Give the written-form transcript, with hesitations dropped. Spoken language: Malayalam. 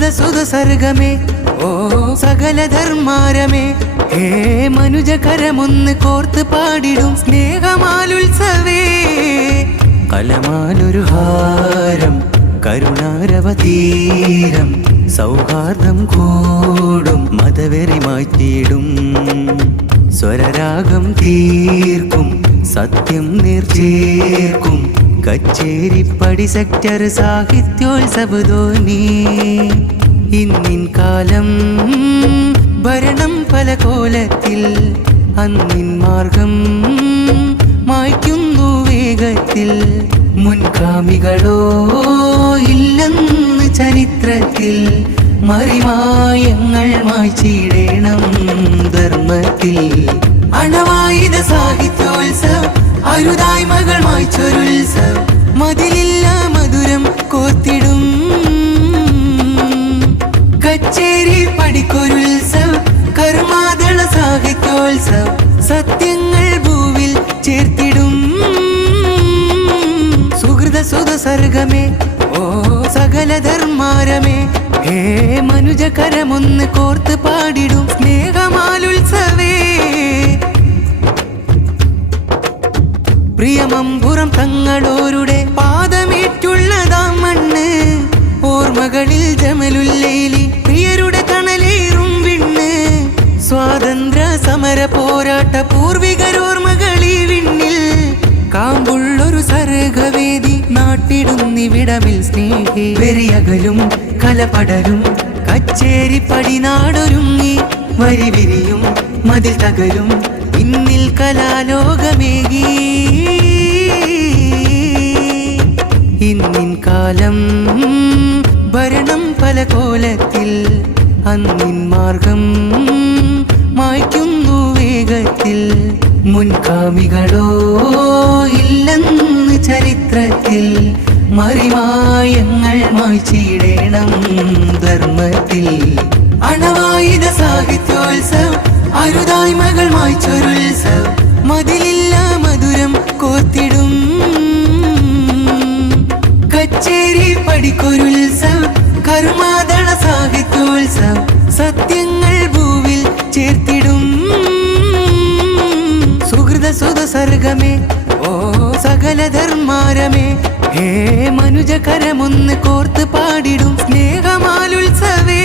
സുഹൃത സർഗമേ ഓ സകല ധർമാരമേ ഹേ മനുജകരമൊന്ന് കോർത്ത് പാടിടും സ്നേഹമാലുത്സവേ കലമാലൊരു ഹാരം കരുണാരവതീരം സൗഹാർദ്ദം കൂടും മതവെറി മാറ്റിയിടും സ്വരരാഗം തീർക്കും സത്യം നേർച്ചേർക്കും കച്ചേരിപ്പടി സെക്ടർ സാഹിത്യോത്സവധോനി ഇന്നിൻ കാലം ഭരണം പല കോലത്തിൽ അന്നിൻ മാർഗം മായ്ക്കുന്നു വേഗത്തിൽ മുൻഗാമികളോ ഇല്ലെന്ന് ചരിത്രത്തിൽ മറിമായങ്ങൾ മായ്ച്ചിടേണം ധർമ്മത്തിൽ അണവായുധ സാഹിത്യോത്സവം അരുതായ്മകൾ മായ്ച്ചൊരുത്സവം മതിലില്ല മധുരം കോർത്തിടും കച്ചേരി പടിക്കൊരുത്സവം കർമാദള സാഹിത്യോത്സവം സത്യങ്ങൾ ഭൂവിൽ ചേർത്തിടും സുഹൃത സർഗമേ ഓ സകല ധർമാരമേ ഹേ മനുജകരമൊന്ന് കോർത്ത് പാടിടും സ്നേഹമാലുത്സവേ പ്രിയമമ്പുറം തങ്ങളോരുടെ പാദമേറ്റുള്ളതാം മണ്ണ് ഓർമ്മകളിൽ ജമലുല്ലൈലി പ്രിയരുടെ തണലേറും വിണ്ണ് സ്വാതന്ത്ര്യ സമര പോരാട്ട പൂർവികരോർമ്മകളീ വിണ്ണിൽ കാമ്പുള്ളൊരു സർഗവേദി നാട്ടിടുന്നിവിടമിൽ സ്നേഹി വെറിയകലും കലപടരും കച്ചേരി പടിനാടൊരുങ്ങി വരി വിരിയും മതിൽ തകരും ഇന്നിൽ കലാലോകമേകി ഇന്നിൻ കാലം ഭരണം പല കോലത്തിൽ അന്നിൻ മാർഗം മായ്ക്കുന്നു വേഗത്തിൽ മുൻഗാമികളോ ഇല്ലെന്ന് ചരിത്രത്തിൽ മറിമായങ്ങൾ മായ്ച്ചിടേണം ധർമ്മത്തിൽ അണവായുധ സാഹിത്യോത്സവം അരുതായ്മകൾ മായ്ച്ചൊരുത്സവം മതിലില്ല മധുരം കോർത്തിടും കച്ചേരി പടിക്കൊരുത്സവം കർമാദള സാഹിത്യോത്സവം സത്യങ്ങൾ ഭൂവിൽ ചേർത്തിടും സുഹൃത സർഗമേ ഓ സകല ധർമാരമേ ഹേ മനുജകരമൊന്ന് കോർത്ത് പാടിടും സ്നേഹമാലുത്സവേ